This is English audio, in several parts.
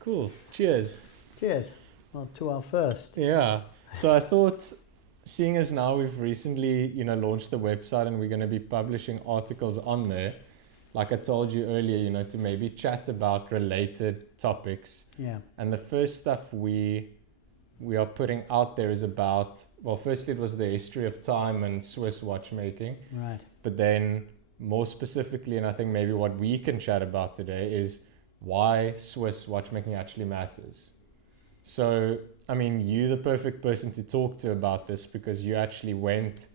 Cool. Cheers. Cheers. Well, to our first. Yeah. So I thought, seeing as now we've recently, launched the website and we're going to be publishing articles on there, like I told you earlier, to maybe chat about related topics. Yeah. And the first stuff we are putting out there is about, well, firstly it was the history of time and Swiss watchmaking. Right. But then more specifically, and I think maybe what we can chat about today is why Swiss watchmaking actually matters. So, I mean, you're the perfect person to talk to about this because you actually went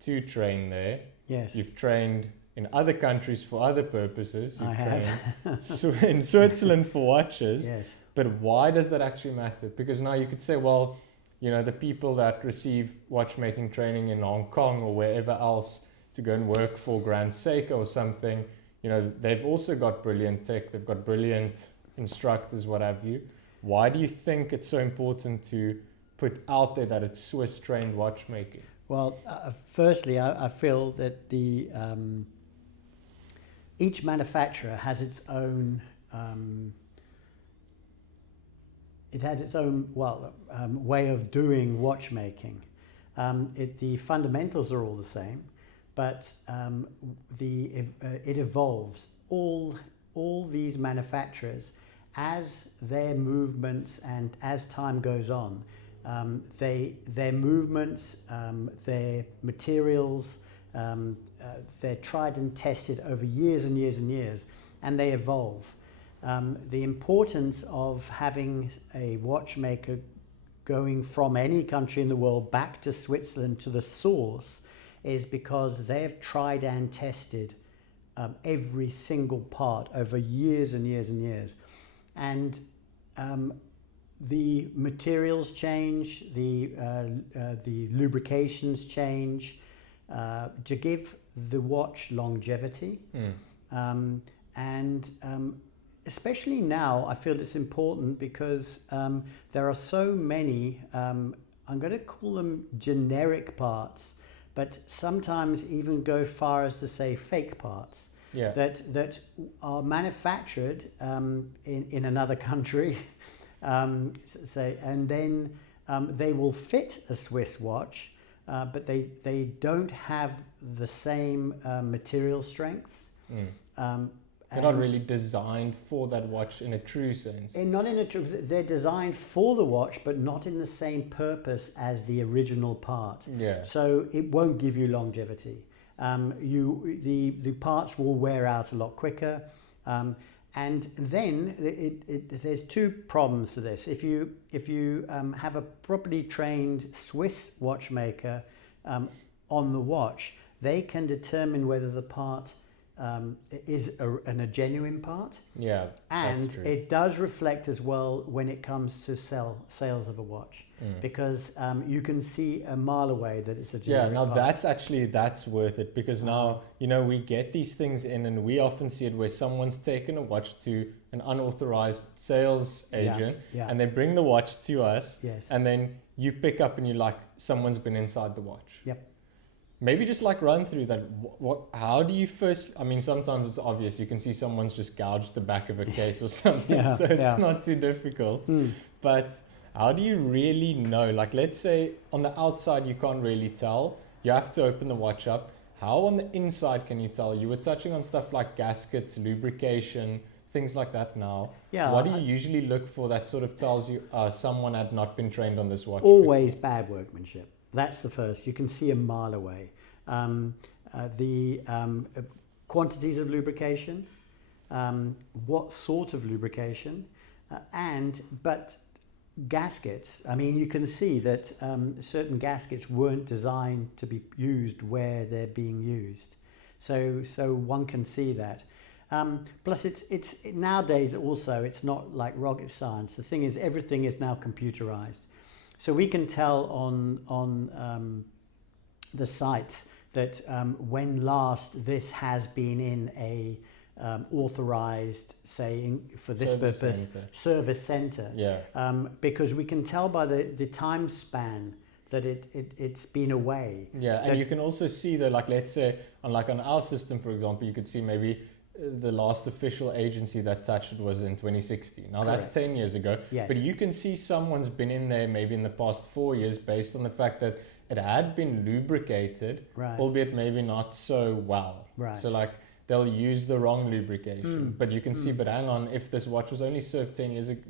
to train there. Yes. You've trained in other countries for other purposes. I have. Trained in Switzerland for watches. Yes. But why does that actually matter? Because now you could say, well, the people that receive watchmaking training in Hong Kong or wherever else to go and work for Grand Seiko or something, they've also got brilliant tech. They've got brilliant instructors, what have you. Why do you think it's so important to put out there that it's Swiss trained watchmaking? Well, firstly, I feel that each manufacturer has its own way of doing watchmaking. The fundamentals are all the same, but it evolves. All these manufacturers, as their movements and as time goes on, their movements, their materials, they're tried and tested over years and years and years, and they evolve. The importance of having a watchmaker going from any country in the world back to Switzerland to the source is because they've tried and tested every single part over years and years and years. And the materials change, the lubrications change to give the watch longevity. Especially now, I feel it's important because there are so many, I'm going to call them generic parts, but sometimes even go far as to say fake parts. Yeah. That are manufactured in another country, and then they will fit a Swiss watch, but they don't have the same material strengths. They're not really designed for that watch in a true sense. They're designed for the watch, but not in the same purpose as the original part. Yeah. So it won't give you longevity. The parts will wear out a lot quicker, and then there's two problems to this. If you have a properly trained Swiss watchmaker on the watch, they can determine whether the part is a genuine part. Yeah, and that's true. It does reflect as well when it comes to sales of a watch, because you can see a mile away that it's a genuine part. That's worth it, because now we get these things in and we often see it where someone's taken a watch to an unauthorized sales agent and they bring the watch to us. Yes. And then you pick up and you're like, someone's been inside the watch. Yep. Maybe just like run through that. How do you first? I mean, sometimes it's obvious. You can see someone's just gouged the back of a case or something, so it's not too difficult. But how do you really know? Like, let's say on the outside you can't really tell. You have to open the watch up. How on the inside can you tell? You were touching on stuff like gaskets, lubrication, things like that now. Yeah. What do you usually look for that sort of tells you someone had not been trained on this watch? Always bad workmanship. That's the first. You can see a mile away. The quantities of lubrication, what sort of lubrication, but gaskets. I mean, you can see that certain gaskets weren't designed to be used where they're being used. So one can see that. Plus, it's nowadays also, it's not like rocket science. The thing is, everything is now computerized. So we can tell on the sites that when last this has been in a authorized, say, for this purpose, service center. Yeah. Because we can tell by the time span that it's been away. Yeah, and you can also see that, like, let's say, on our system, for example, you could see maybe the last official agency that touched it was in 2016. Now Correct. that's 10 years ago, Yes. but you can see someone's been in there maybe in the past 4 years based on the fact that it had been lubricated, Right. albeit maybe not so well. Right. So like they'll use the wrong lubrication, but you can see, but hang on, if this watch was only served 10 years ago,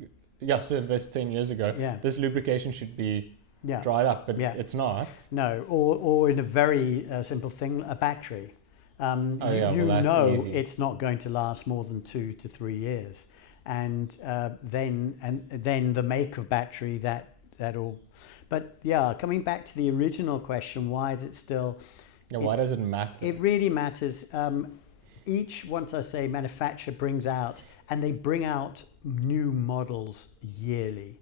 serviced 10 years ago, Yeah. this lubrication should be Yeah. dried up, but Yeah. it's not. No, or in a very simple thing, a battery. You that's know easy. it's not going to last more than 2 to 3 years, and then the make of battery that all. But yeah, coming back to the original question, why is it still? Yeah, why does it matter? It really matters. Once I say manufacturer brings out, and they bring out new models yearly.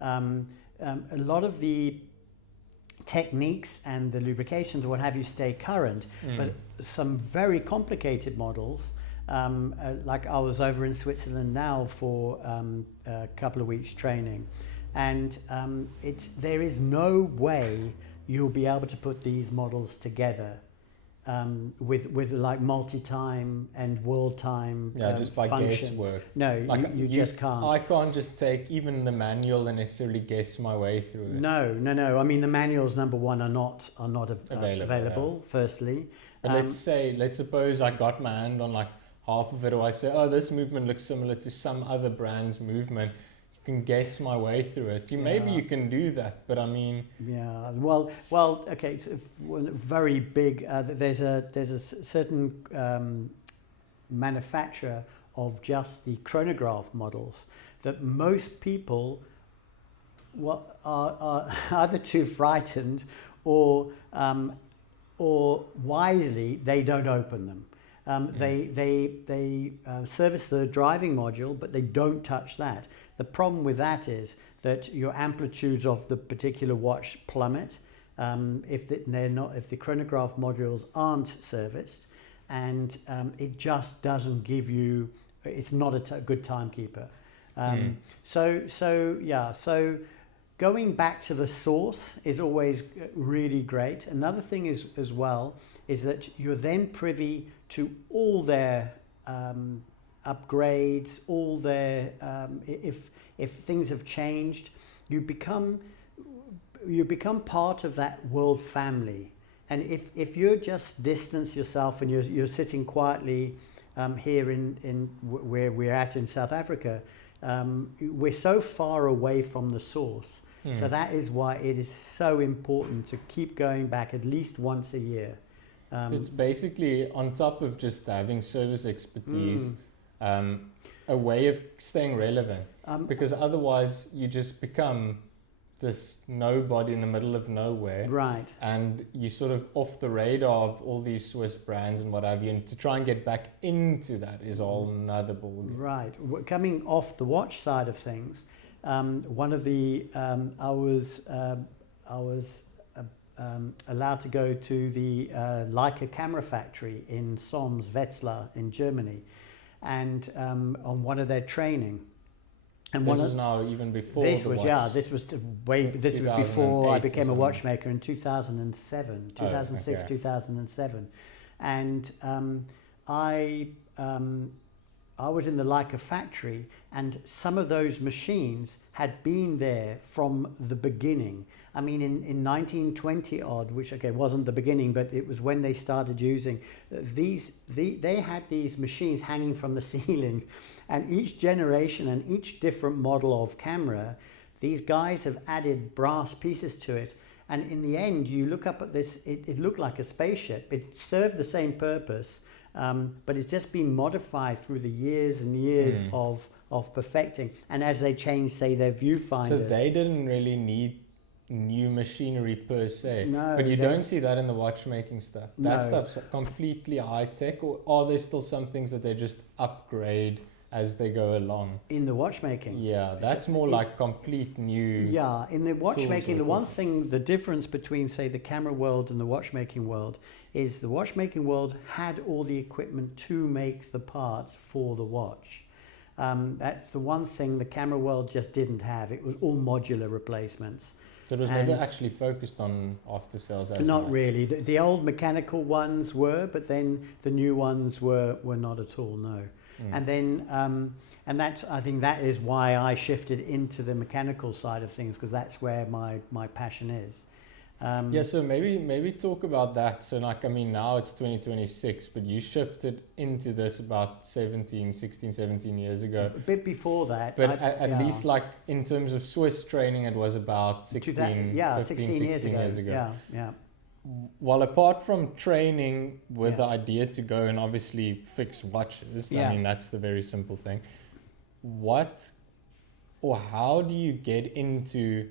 A lot of the techniques and the lubrications, what have you, stay current, but some very complicated models, like I was over in Switzerland now for a couple of weeks training, and there is no way you'll be able to put these models together with like multi-time and world time just by functions. guesswork. No, Like you just can't. I can't just take even the manual and necessarily guess my way through it. No. I mean, the manuals, number one, are not available. Yeah. Firstly, But let's suppose I got my hand on like half of it, or I say, oh, this movement looks similar to some other brand's movement. You can guess my way through it. Maybe you can do that, but I mean, yeah. Well. Okay. It's very big. There's a certain manufacturer of just the chronograph models that most people are either too frightened or wisely they don't open them. They service the driving module, but they don't touch that. The problem with that is that your amplitudes of the particular watch plummet if the chronograph modules aren't serviced, and it just doesn't give you. It's not a good timekeeper. So going back to the source is always really great. Another thing is as well is that you're then privy to all their upgrades, all their if things have changed, you become part of that world family. And if you just distance yourself and you're sitting quietly here in where we're at in South Africa, we're so far away from the source. So that is why it is so important to keep going back at least once a year. It's basically on top of just having service expertise, a way of staying relevant, because otherwise you just become this nobody in the middle of nowhere, right? And you sort of off the radar of all these Swiss brands and what have you, and to try and get back into that is all another ball. Right. Coming off the watch side of things, one of the I was allowed to go to the Leica camera factory in Soms, Wetzlar in Germany, and on one of their training. And this is now even before this was watch. This was before I became a watchmaker in 2007, 2006, 2007, and I was in the Leica factory, and some of those machines had been there from the beginning. I mean, in 1920 odd, which wasn't the beginning, but it was when they started using these. They had these machines hanging from the ceiling, and each generation and each different model of camera, these guys have added brass pieces to it. And in the end, you look up at this, it looked like a spaceship. It served the same purpose, but it's just been modified through the years and years of perfecting. And as they change, say, their viewfinders. So they didn't really need new machinery per se. No, but you don't see that in the watchmaking stuff. That No. stuff's completely high tech, or are there still some things that they just upgrade as they go along? In the watchmaking? Yeah, that's more like complete new. Yeah, in the watchmaking, the difference between, say, the camera world and the watchmaking world is the watchmaking world had all the equipment to make the parts for the watch. That's the one thing the camera world just didn't have. It was all modular replacements. So it was never actually focused on after sales as Not much. really. The old mechanical ones were, but then the new ones were not at all, no. And then, and that's, I think that is why I shifted into the mechanical side of things, because that's where my passion is. Yeah, so maybe talk about that. So like, I mean, now it's 2026, but you shifted into this about 16, 17 years ago. A bit before that. But at least like in terms of Swiss training, it was about 16 years ago. Yeah. Well, apart from training with the idea to go and obviously fix watches, I mean, that's the very simple thing. What or how do you get into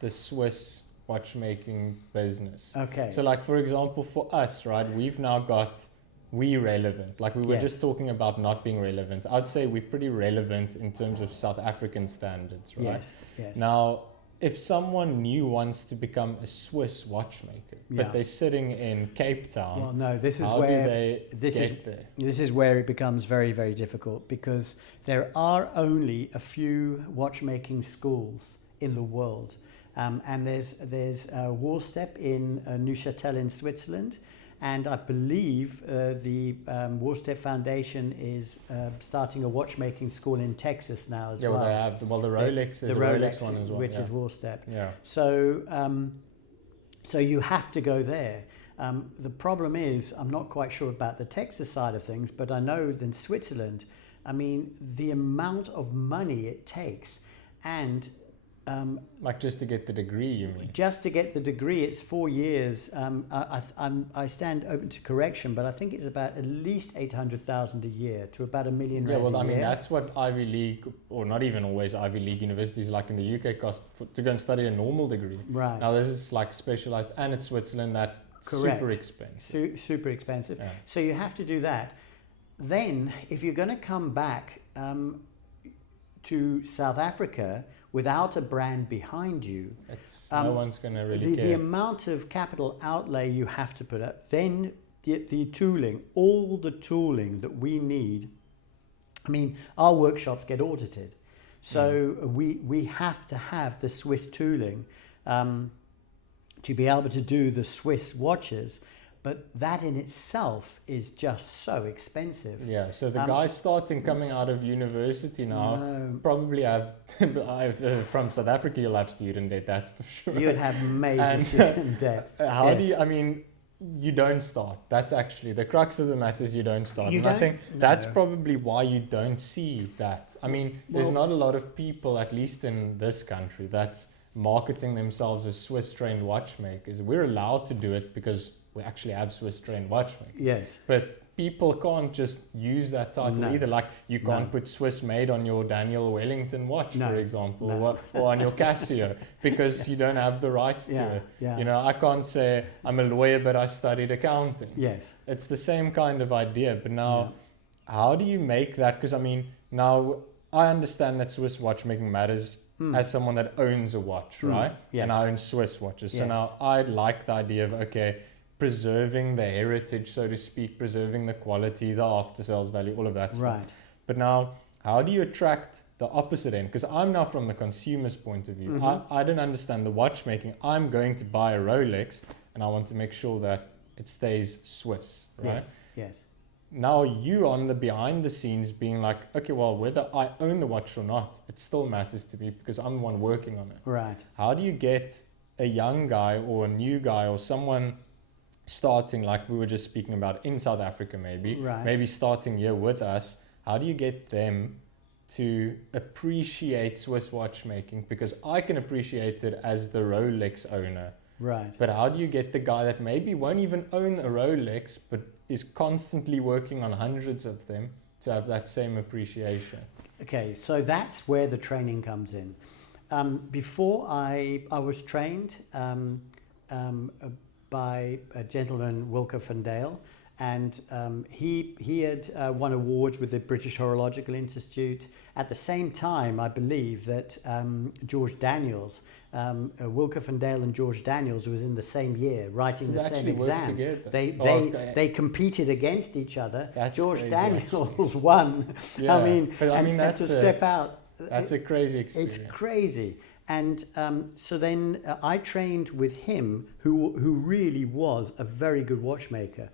the Swiss watchmaking business? Okay. So like, for example, for us, right, we've now got relevant. Like we were just talking about not being relevant. I'd say we're pretty relevant in terms of South African standards, right? Yes. Now, if someone new wants to become a Swiss watchmaker, but they're sitting in Cape Town, well, no, this is how where do they get there? This is where it becomes very, very difficult, because there are only a few watchmaking schools in the world. And there's Warstep in Neuchâtel in Switzerland, and I believe the Warstep Foundation is starting a watchmaking school in Texas now as well. Yeah, they have. Well, the Rolex, there's a Rolex one as well. Which is Warstep. Yeah. So, so you have to go there. The problem is, I'm not quite sure about the Texas side of things, but I know in Switzerland, I mean, the amount of money it takes, and like just to get the degree, you mean? Just to get the degree, it's 4 years. I stand open to correction, but I think it's about at least 800,000 a year to about $1 million. Yeah, well, I mean, that's what Ivy League, or not even always Ivy League universities like in the UK cost to go and study a normal degree. Right. Now this is like specialized, and it's Switzerland, that's super expensive. Super expensive. Yeah. So you have to do that. Then, if you're going to come back to South Africa without a brand behind you, no one's going to really care. The amount of capital outlay you have to put up, then the tooling, all the tooling that we need. I mean, our workshops get audited, so we have to have the Swiss tooling to be able to do the Swiss watches. But that in itself is just so expensive. Yeah, so the guys coming out of university now probably have, from South Africa, you'll have student debt, that's for sure. You'd have major student debt. How do you, I mean, you don't start. That's actually, the crux of the matter is you don't start. I think that's probably why you don't see that. I mean, there's not a lot of people, at least in this country, that's marketing themselves as Swiss-trained watchmakers. We're allowed to do it because we actually have Swiss-trained watchmakers. Yes. But people can't just use that title either. Like, you can't put Swiss-made on your Daniel Wellington watch, for example, or on your Casio, because you don't have the rights to it. Yeah. You know, I can't say, I'm a lawyer, but I studied accounting. Yes. It's the same kind of idea. But now, how do you make that? Because, I mean, now I understand that Swiss watchmaking matters as someone that owns a watch, right? Yes. And I own Swiss watches. So now I like the idea of, preserving the heritage, so to speak, preserving the quality, the after sales value, all of that stuff. Right. But now, how do you attract the opposite end? Because I'm now from the consumer's point of view. I don't understand the watchmaking. I'm going to buy a Rolex and I want to make sure that it stays Swiss, right? Yes. Now you on the behind the scenes being like, okay, well, whether I own the watch or not, it still matters to me because I'm the one working on it. Right. How do you get a young guy or a new guy or someone starting, like we were just speaking about in South Africa, maybe starting here with us, how do you get them to appreciate Swiss watchmaking? Because I can appreciate it as the Rolex owner. Right. But how do you get the guy that maybe won't even own a Rolex, but is constantly working on hundreds of them to have that same appreciation? Okay, so that's where the training comes in. Before I was trained by a gentleman, Wilke van Dale, And he had won awards with the British Horological Institute. At the same time, I believe that George Daniels, Wilker van Dale and George Daniels was in the same year, writing the same exam. They competed against each other. That's George crazy, Daniels won. Yeah. I mean, that's to step out. That's a crazy experience. It's crazy. And so then I trained with him, who really was a very good watchmaker.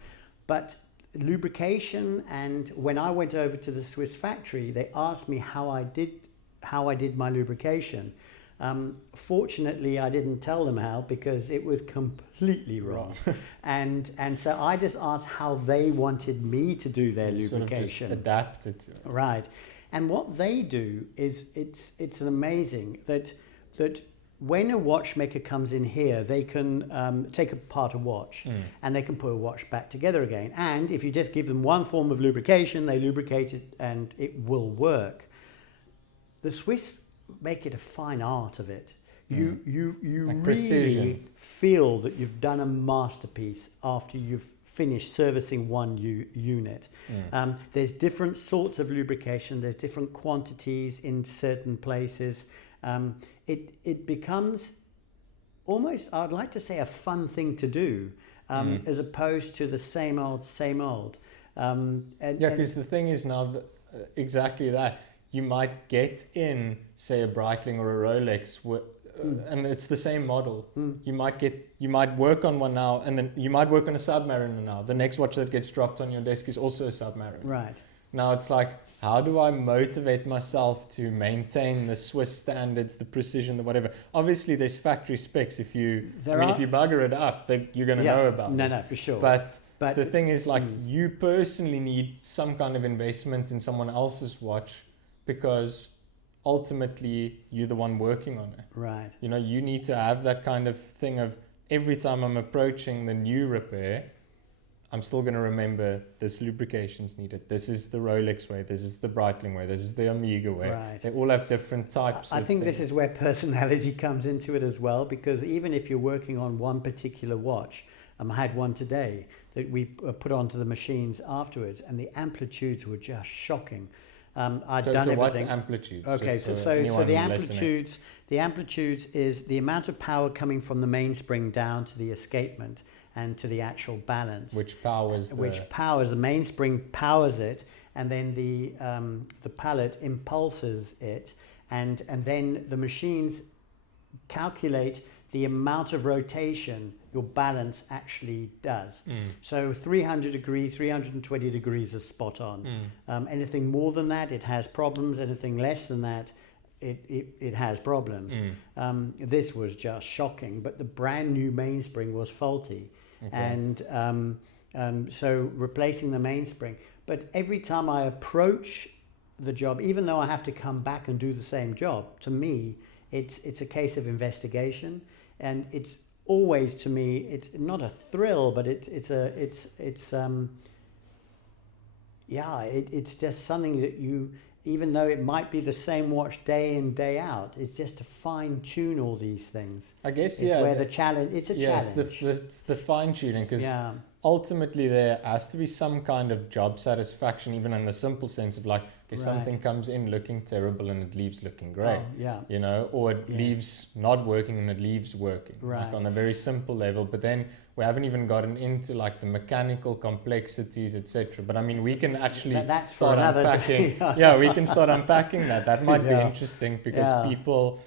But lubrication, and when I went over to the Swiss factory, they asked me how I did my lubrication. Fortunately, I didn't tell them how, because it was completely wrong. and so I just asked how they wanted me to do their lubrication. Sort of just adapted to it. Right. And what they do is it's amazing that when a watchmaker comes in here, they can take apart a watch and they can put a watch back together again. And if you just give them one form of lubrication, they lubricate it and it will work. The Swiss make it a fine art of it. You like really precision. Feel that you've done a masterpiece after you've finished servicing one unit. There's different sorts of lubrication. There's different quantities in certain places. It becomes almost, I'd like to say, a fun thing to do, as opposed to the same old. Because the thing is now exactly that. You might get in, say, a Breitling or a Rolex, and it's the same model. You might work on one now, and then you might work on a Submariner now. The next watch that gets dropped on your desk is also a Submariner. Right. Now it's like, how do I motivate myself to maintain the Swiss standards, the precision, the whatever? Obviously, there's factory specs. If you bugger it up, you're going to know about it. No, for sure. But the thing is, like, you personally need some kind of investment in someone else's watch, because ultimately you're the one working on it. Right. You know, you need to have that kind of thing of, every time I'm approaching the new repair, I'm still going to remember this lubrication's needed. This is the Rolex way. This is the Breitling way. This is the Omega way. Right. They all have different types. I think this is where personality comes into it as well, because even if you're working on one particular watch, I had one today that we put onto the machines afterwards, and the amplitudes were just shocking. I'd done everything. What's amplitudes? Okay, so the amplitudes is the amount of power coming from the mainspring down to the escapement and to the actual balance. Which powers the mainspring powers it, and then the pallet impulses it, and then the machines calculate the amount of rotation your balance actually does. So 300 degrees, 320 degrees is spot on. Anything more than that, it has problems. Anything less than that, it has problems. This was just shocking, but the brand new mainspring was faulty. Okay. And so replacing the mainspring. But every time I approach the job, even though I have to come back and do the same job, to me, it's a case of investigation. And it's always, to me, it's not a thrill, but it's just something that you, even though it might be the same watch day in, day out, it's just to fine tune all these things. I guess, where the challenge, it's a challenge. It's the fine tuning, because ultimately there has to be some kind of job satisfaction, even in the simple sense of, like, if something comes in looking terrible and it leaves looking great, you know, or it leaves not working and it leaves working, like on a very simple level. But then we haven't even gotten into, like, the mechanical complexities, etc. But I mean, we can actually start unpacking. We can start unpacking that. That might be interesting, because people,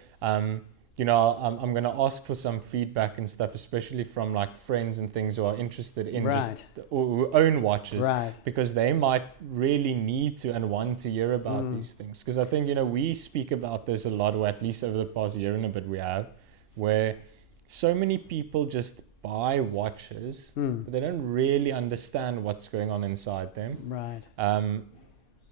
you know, I'm going to ask for some feedback and stuff, especially from, like, friends and things who are interested in or who own watches, because they might really need to and want to hear about these things. Because I think, you know, we speak about this a lot, or at least over the past year and a bit we have, where so many people just buy watches, but they don't really understand what's going on inside them. Right.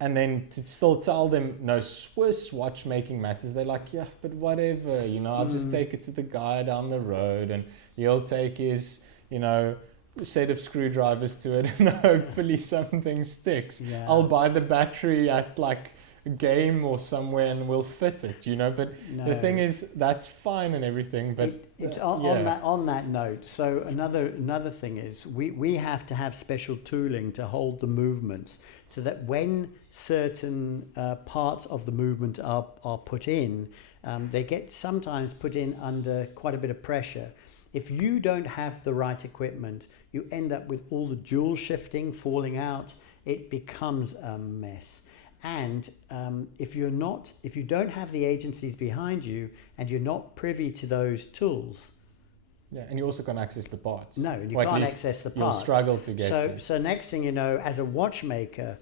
And then to still tell them, no, Swiss watchmaking matters, they're like, yeah, but whatever, you know, I'll just take it to the guy down the road and he'll take his, you know, set of screwdrivers to it and hopefully something sticks. I'll buy the battery at, like, game or somewhere and we'll fit it, you know. But the thing is, that's fine and everything, but on that note, so another thing is we have to have special tooling to hold the movements, so that when certain parts of the movement are put in, they get sometimes put in under quite a bit of pressure. If you don't have the right equipment, you end up with all the jewel shifting, falling out. It becomes a mess. And if you don't have the agencies behind you and you're not privy to those tools, and you also can't access the parts. No, you can't access the parts. You'll struggle to get there. So next thing you know, as a watchmaker,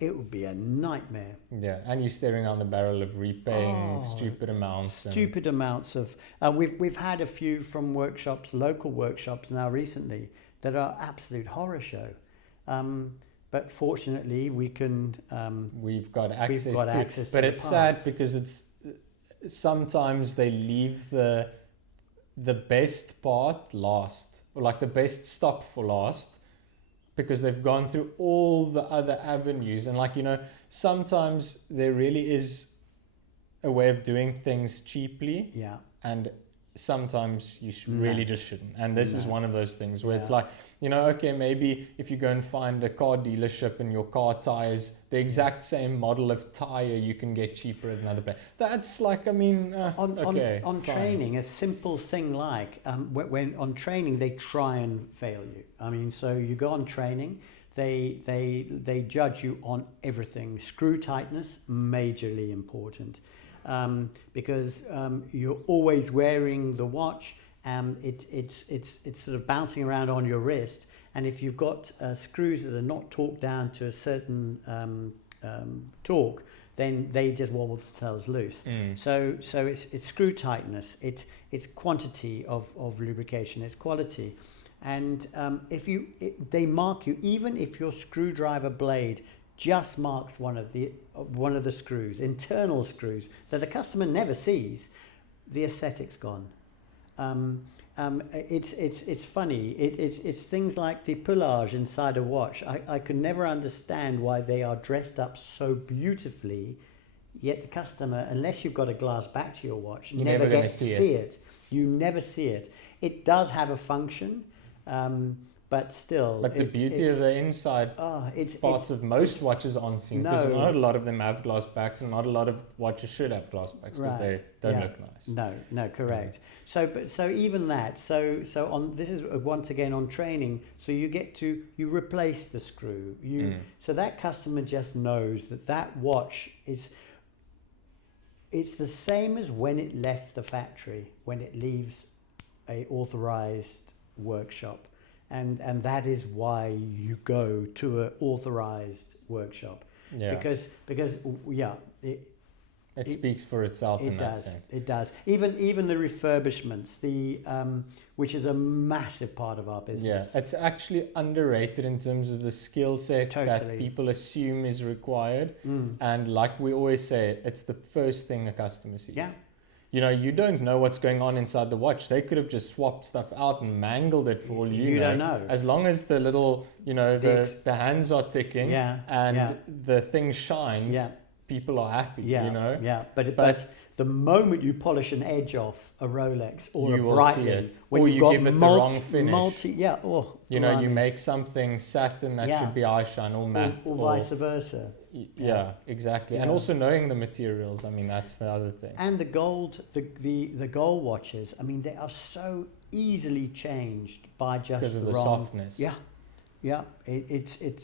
it would be a nightmare. Yeah, and you're staring down the barrel of repaying stupid amounts. Amounts of. We've had a few from workshops, local workshops now recently, that are absolute horror show. But fortunately, we've got access to. But it's sad because it's sometimes they leave the best part last, or like the best stop for last, because they've gone through all the other avenues. And like, you know, sometimes there really is a way of doing things cheaply. Yeah. And sometimes you really just shouldn't. And this is one of those things where it's like, you know, okay, maybe if you go and find a car dealership and your car tires the exact same model of tire, you can get cheaper at another place. That's like, I mean, on training, a simple thing like when on training they try and fail you. I mean, so you go on training, they judge you on everything. Screw tightness, majorly important. Because you're always wearing the watch, it's sort of bouncing around on your wrist, and if you've got screws that are not torqued down to a certain torque, then they just wobble themselves loose. So it's screw tightness, it's quantity of lubrication, it's quality, and they mark you, even if your screwdriver blade just marks one of the screws, internal screws that the customer never sees, the aesthetic's gone. It's funny. It's things like the pullage inside a watch. I could never understand why they are dressed up so beautifully, yet the customer, unless you've got a glass back to your watch, never gets to see it. You never see it. It does have a function. But still, but the beauty of the inside parts of most watches aren't seen, because not a lot of them have glass backs, and not a lot of watches should have glass backs because they don't look nice. No, correct. So even that. So on this is once again on training. So you replace the screw. So that customer just knows that watch is. It's the same as when it left the factory, when it leaves a authorized workshop. And that is why you go to an authorized workshop, because it speaks for itself. It does. Even the refurbishments, which is a massive part of our business. Yeah, it's actually underrated in terms of the skill set that people assume is required. And like we always say, it's the first thing a customer sees. Yeah. You know, you don't know what's going on inside the watch. They could have just swapped stuff out and mangled it for all you know. Don't know. As long as the little, you know, the hands are ticking and the thing shines, people are happy, you know. Yeah, but the moment you polish an edge off a Rolex or a Breitling, when you give it the wrong finish, you know, you make something satin that should be eye shine or matte, or vice versa. Yeah, exactly. And also knowing the materials, I mean, that's the other thing. And the gold, the gold watches, I mean, they are so easily changed by just because of the wrong softness. Yeah, it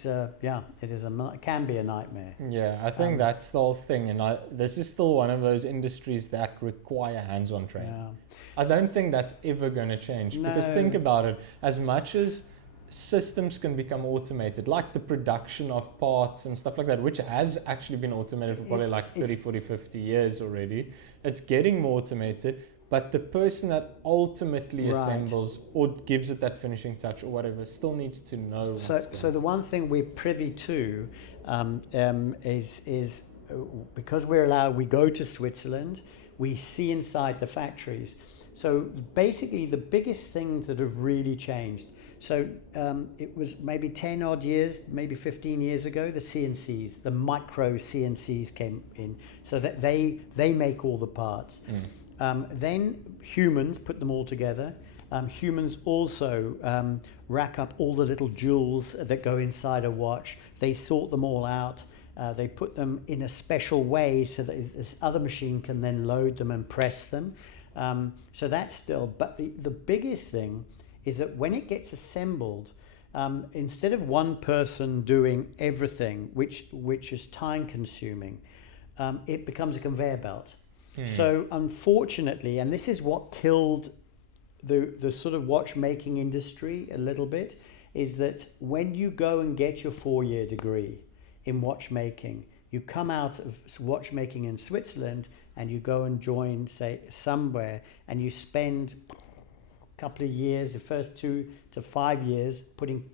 can be a nightmare. Yeah, I think that's the whole thing, and this is still one of those industries that require hands-on training. I don't think that's ever going to change, because think about it, as much as systems can become automated, like the production of parts and stuff like that, which has actually been automated for probably like 30, 40, 50 years already. It's getting more automated, but the person that ultimately assembles or gives it that finishing touch or whatever still needs to know what's going on. So the one thing we're privy to is because we go to Switzerland, We see inside the factories. So basically the biggest things that have really changed. So it was maybe 10 odd years, maybe 15 years ago, the CNCs, the micro CNCs came in, so that they make all the parts. Then humans put them all together. Humans also rack up all the little jewels that go inside a watch. They sort them all out. They put them in a special way so that this other machine can then load them and press them. So that's still, but the biggest thing is that when it gets assembled, instead of one person doing everything, which is time consuming, it becomes a conveyor belt. So unfortunately, and this is what killed the sort of watchmaking industry a little bit, is that when you go and get your 4-year degree in watchmaking, you come out of watchmaking in Switzerland and you go and join, say, somewhere, and you spend a couple of years, the first 2 to 5 years, putting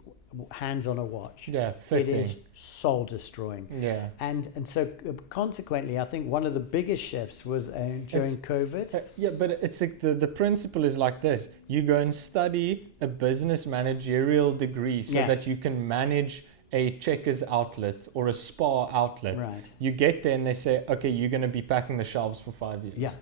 hands on a watch. Yeah, fitting. It is soul destroying. Yeah. And so consequently, I think one of the biggest shifts was during COVID. Yeah, but it's like the principle is like this. You go and study a business managerial degree so that you can manage a Checkers outlet or a Spa outlet. Right. You get there and they say, okay, you're going to be packing the shelves for 5 years. Yeah.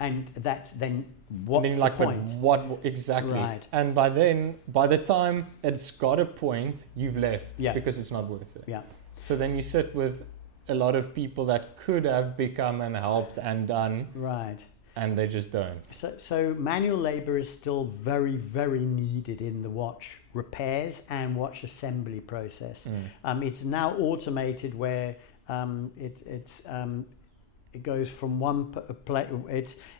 And that's then what's the point? But what exactly? Right. And by the time it's got a point, you've left because it's not worth it. Yeah. So then you sit with a lot of people that could have become and helped and done. Right. And they just don't. So manual labor is still very, very needed in the watch repairs and watch assembly process. It's now automated where it goes from one plate.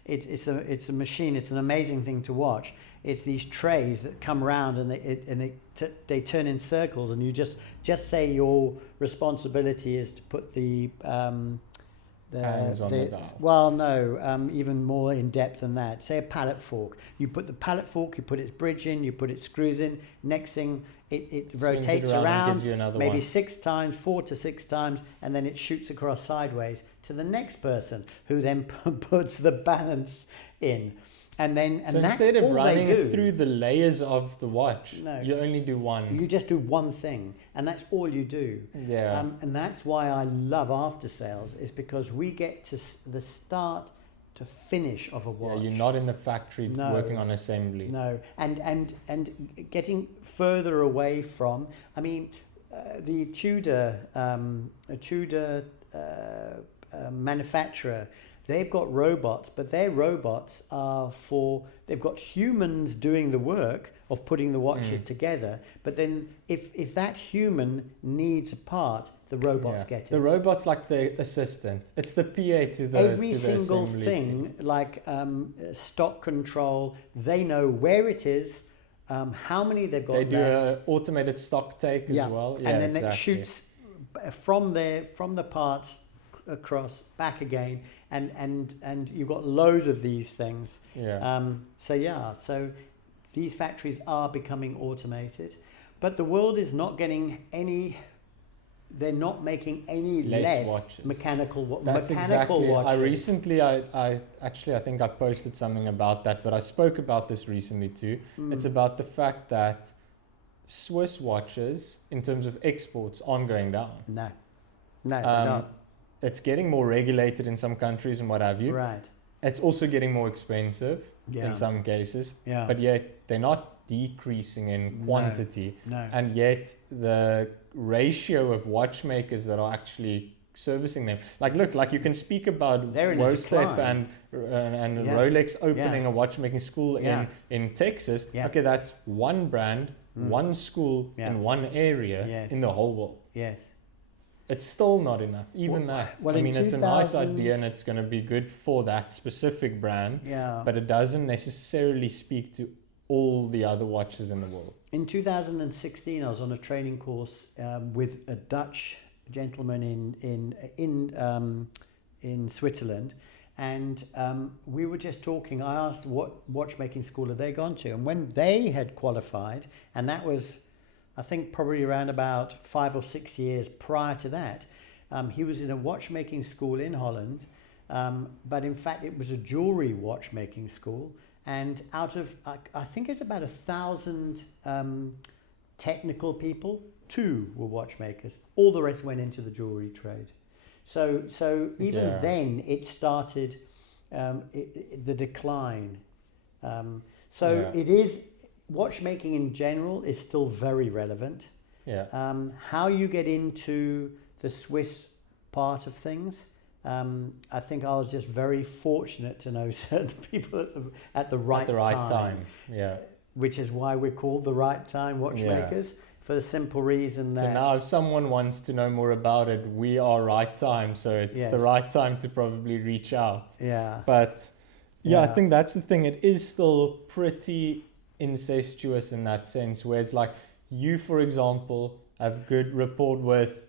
It's a machine. It's an amazing thing to watch. It's these trays that come around and they turn in circles, and you just say your responsibility is to put the hands on the dial. Well, no, even more in depth than that. Say a pallet fork. You put the pallet fork, you put its bridge in, you put its screws in. Next thing, it rotates around maybe 6 times, 4 to 6 times, and then it shoots across sideways to the next person, who then puts the balance in. And then, so that's instead of all running they do. through the layers of the watch, you only do one. You just do one thing, and that's all you do. Yeah. And that's why I love after sales, is because we get to the start to finish of a watch. Yeah, you're not in the factory working on assembly. No, and getting further away from. I mean, the Tudor manufacturer. They've got robots, but their robots are they've got humans doing the work of putting the watches together. But then if that human needs a part, the robots get it. The robot's like the assistant. It's the PA to the Every single thing, like stock control, they know where it is, how many they've got left. They do an automated stock take as well. Yeah, and then it shoots from the parts across back again, and you've got loads of these things. So these factories are becoming automated, but the world is not getting any. They're not making any less watches. mechanical That's mechanical exactly. watches. I recently, I think I posted something about that, but I spoke about this recently too. It's about the fact that Swiss watches, in terms of exports, aren't going down. No, they're not. It's getting more regulated in some countries and what have you. Right. It's also getting more expensive in some cases. Yeah. But yet they're not decreasing in quantity. No. And yet the ratio of watchmakers that are actually servicing them. Like you can speak about Wostep and Rolex opening a watchmaking school in Texas. Yeah. Okay, that's one brand, one school in one area in the whole world. Yes. It's still not enough, even that. Well, I mean, it's a nice idea and it's going to be good for that specific brand, but it doesn't necessarily speak to all the other watches in the world. In 2016, I was on a training course with a Dutch gentleman in Switzerland, and we were just talking. I asked what watchmaking school had they gone to, and when they had qualified, and that was, I think, probably around about 5 or 6 years prior to that, he was in a watchmaking school in Holland, But in fact, it was a jewelry watchmaking school. And out of, I think it's about 1,000 technical people, 2 were watchmakers. All the rest went into the jewelry trade. So even then, it started the decline. It is, watchmaking in general is still very relevant. Yeah. How you get into the Swiss part of things, I think I was just very fortunate to know certain people at the right time. Yeah. Which is why we're called the right time watchmakers, for the simple reason that... So now if someone wants to know more about it, we are right time. So it's the right time to probably reach out. Yeah. But I think that's the thing. It is still pretty incestuous in that sense, where it's like you, for example, have good rapport with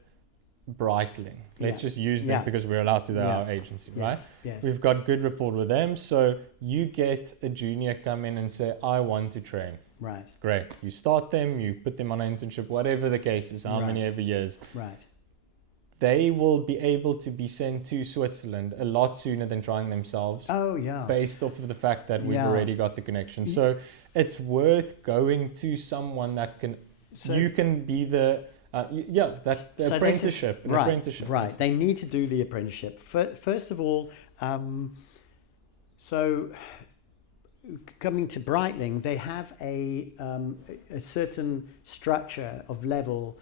Breitling. Let's just use them because we're allowed to. They're our agency, right? Yes. We've got good rapport with them. So you get a junior come in and say, I want to train. Right. Great. You start them, you put them on an internship, whatever the case is, how many ever years. Right. They will be able to be sent to Switzerland a lot sooner than trying themselves. Oh, yeah. Based off of the fact that we've already got the connection. So it's worth going to someone that can, you can be the... apprenticeship. Apprenticeship. Right. They need to do the apprenticeship. First of all, so coming to Breitling, they have a certain structure of level.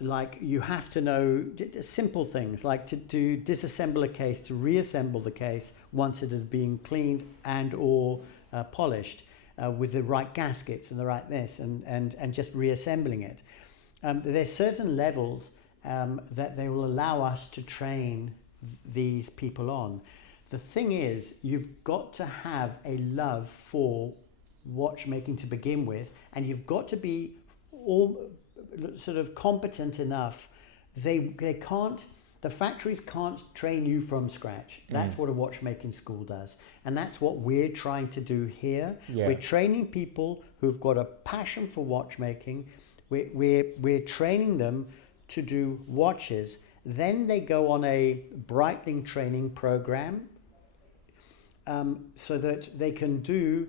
Like you have to know simple things like to disassemble a case, to reassemble the case once it is being cleaned and or polished with the right gaskets and the right this and just reassembling it. There's certain levels that they will allow us to train these people on. The thing is, you've got to have a love for watchmaking to begin with, and you've got to be all sort of competent enough. They can't, the factories can't train you from scratch. That's what a watchmaking school does. And that's what we're trying to do here. Yeah. We're training people who've got a passion for watchmaking. We're training them to do watches. Then they go on a Breitling training program so that they can do,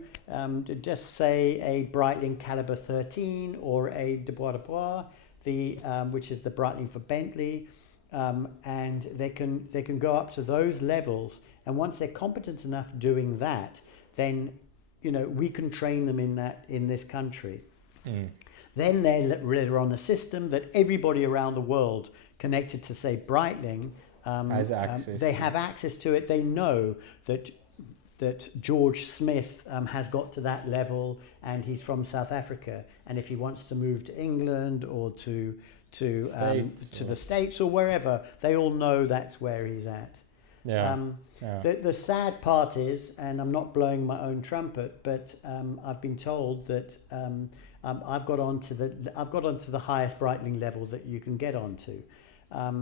just say, a Breitling caliber 13 or a de Bois, which is the Breitling for Bentley, and they can go up to those levels. And once they're competent enough doing that, then we can train them in this country. Then they're on a system that everybody around the world connected to, say, Breitling, they have access to it. They know that George Smith has got to that level and he's from South Africa. And if he wants to move to England or to the States or wherever, they all know that's where he's at. The sad part is, and I'm not blowing my own trumpet, but I've been told that I've got onto the highest Breitling level that you can get onto. I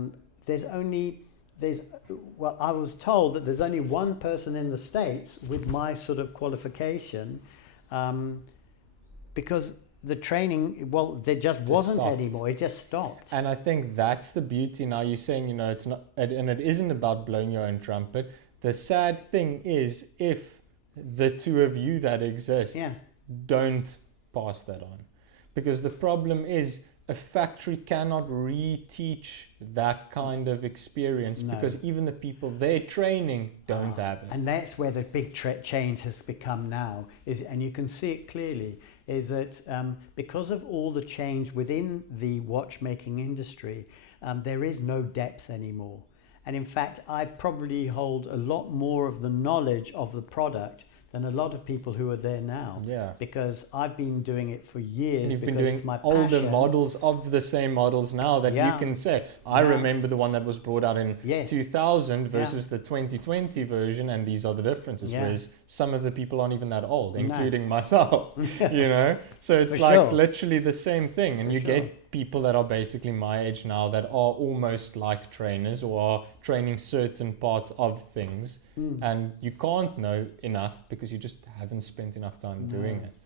was told that there's only one person in the States with my sort of qualification, because the training, there just wasn't anymore. It just stopped. And I think that's the beauty. Now you're saying, it's not, and it isn't about blowing your own trumpet. The sad thing is, if the two of you that exist don't pass that on, because the problem is a factory cannot reteach that kind of experience, because even the people they're training don't have it. And that's where the big change has become now, and you can see it clearly, is that because of all the change within the watchmaking industry, there is no depth anymore. And in fact, I probably hold a lot more of the knowledge of the product than a lot of people who are there now. Yeah. Because I've been doing it for years. And you've been doing it's my older passion. Models of the same models now that you can say, I remember the one that was brought out in 2000 versus the 2020 version, and these are the differences. Whereas some of the people aren't even that old, including myself, So it's literally the same thing. And you get people that are basically my age now that are almost like trainers or are training certain parts of things, and you can't know enough because you just haven't spent enough time doing it.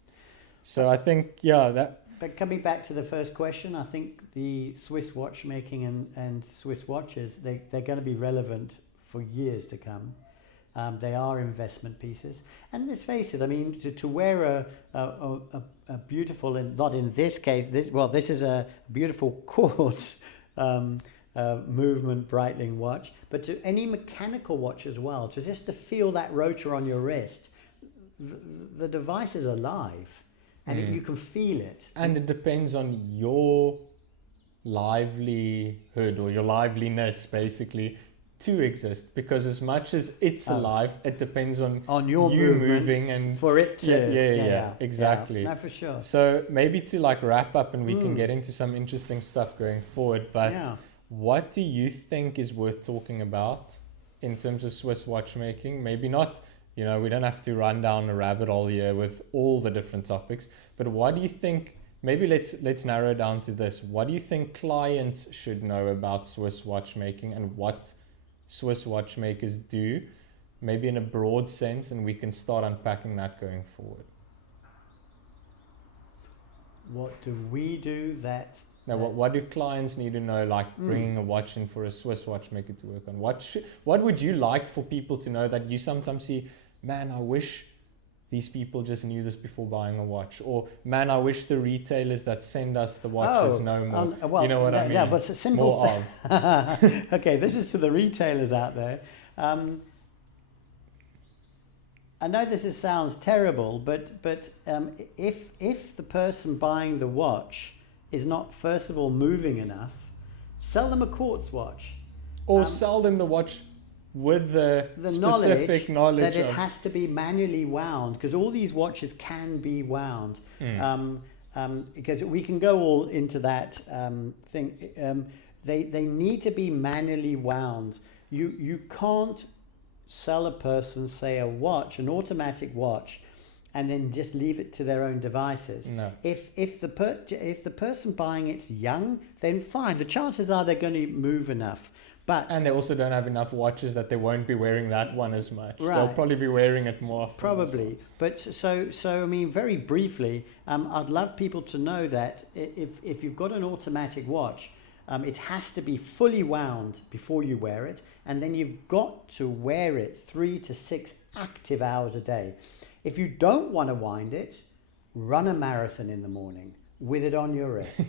So I think But coming back to the first question, I think the Swiss watchmaking and Swiss watches, they're going to be relevant for years to come. They are investment pieces. And let's face it, I mean, to wear a beautiful, and not in this case, this is a beautiful quartz movement Breitling watch, but to any mechanical watch as well, to feel that rotor on your wrist, the device is alive, and you can feel it. And it depends on your livelihood or your liveliness, basically, to exist, because as much as it's alive, it depends on your you movement moving and for it to exactly. No, for sure. So maybe to like wrap up, and we can get into some interesting stuff going forward, but what do you think is worth talking about in terms of Swiss watchmaking? Maybe not, we don't have to run down a rabbit hole here with all the different topics, but what do you think? Maybe let's narrow down to this. What do you think clients should know about Swiss watchmaking, and what Swiss watchmakers do, maybe in a broad sense, and we can start unpacking that going forward? What do we do that... Now, what do clients need to know, like bringing a watch in for a Swiss watchmaker to work on? What would you like for people to know that you sometimes see, man, I wish these people just knew this before buying a watch, or man, I wish the retailers that send us the watches know more. Well, you know what I mean? Yeah, but it's a simple more thing. Okay, this is to the retailers out there. I know this sounds terrible, but if the person buying the watch is not, first of all, moving enough, sell them a quartz watch. Or sell them the watch with the specific knowledge that it has to be manually wound, because all these watches can be wound. Because we can go all into that thing. They need to be manually wound. You can't sell a person, say, a watch, an automatic watch, and then just leave it to their own devices. No. If the person buying it's young, then fine. The chances are they're going to move enough. And they also don't have enough watches that they won't be wearing that one as much. Right. They'll probably be wearing it more often. Probably. But so I mean, very briefly, I'd love people to know that if you've got an automatic watch, it has to be fully wound before you wear it, and then you've got to wear it 3 to 6 active hours a day. If you don't want to wind it, run a marathon in the morning with it on your wrist.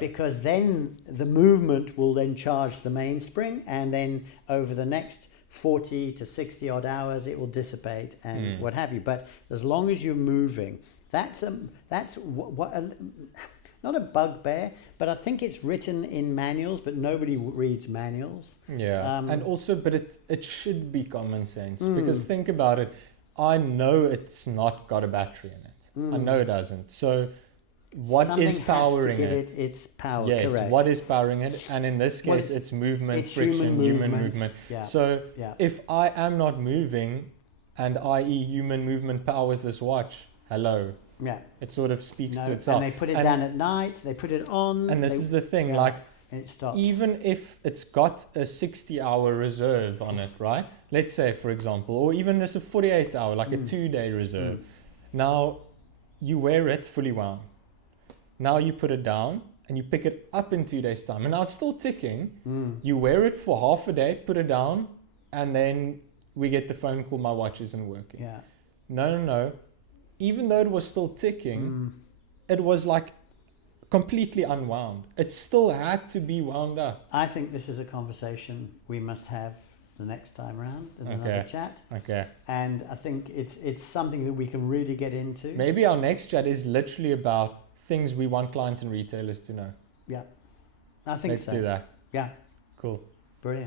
Because then the movement will then charge the mainspring, and then over the next 40 to 60 odd hours it will dissipate and what have you. But as long as you're moving, that's not a bugbear, but I think it's written in manuals, but nobody reads manuals. And also, but it should be common sense, because think about it, I know it's not got a battery in it. I know it doesn't. So what is powering it? Give it its power. Yes, correct. What is powering it? And in this case, it's movement, it's friction, human movement. Yeah. So if I am not moving, and i.e. human movement powers this watch, hello. Yeah. It sort of speaks to itself. And they put it down at night, they put it on. And this is the thing, and it stops. Even if it's got a 60-hour reserve on it, right? Let's say, for example, or even just a 48-hour, like a 2-day reserve. Now, you wear it fully wound. Now you put it down and you pick it up in 2 days' time. And now it's still ticking. You wear it for half a day, put it down, and then we get the phone call, my watch isn't working. Yeah. No. Even though it was still ticking, it was like completely unwound. It still had to be wound up. I think this is a conversation we must have the next time around in another chat. Okay. And I think it's something that we can really get into. Maybe our next chat is literally about things we want clients and retailers to know. Yeah. I think Let's do that. Yeah. Cool.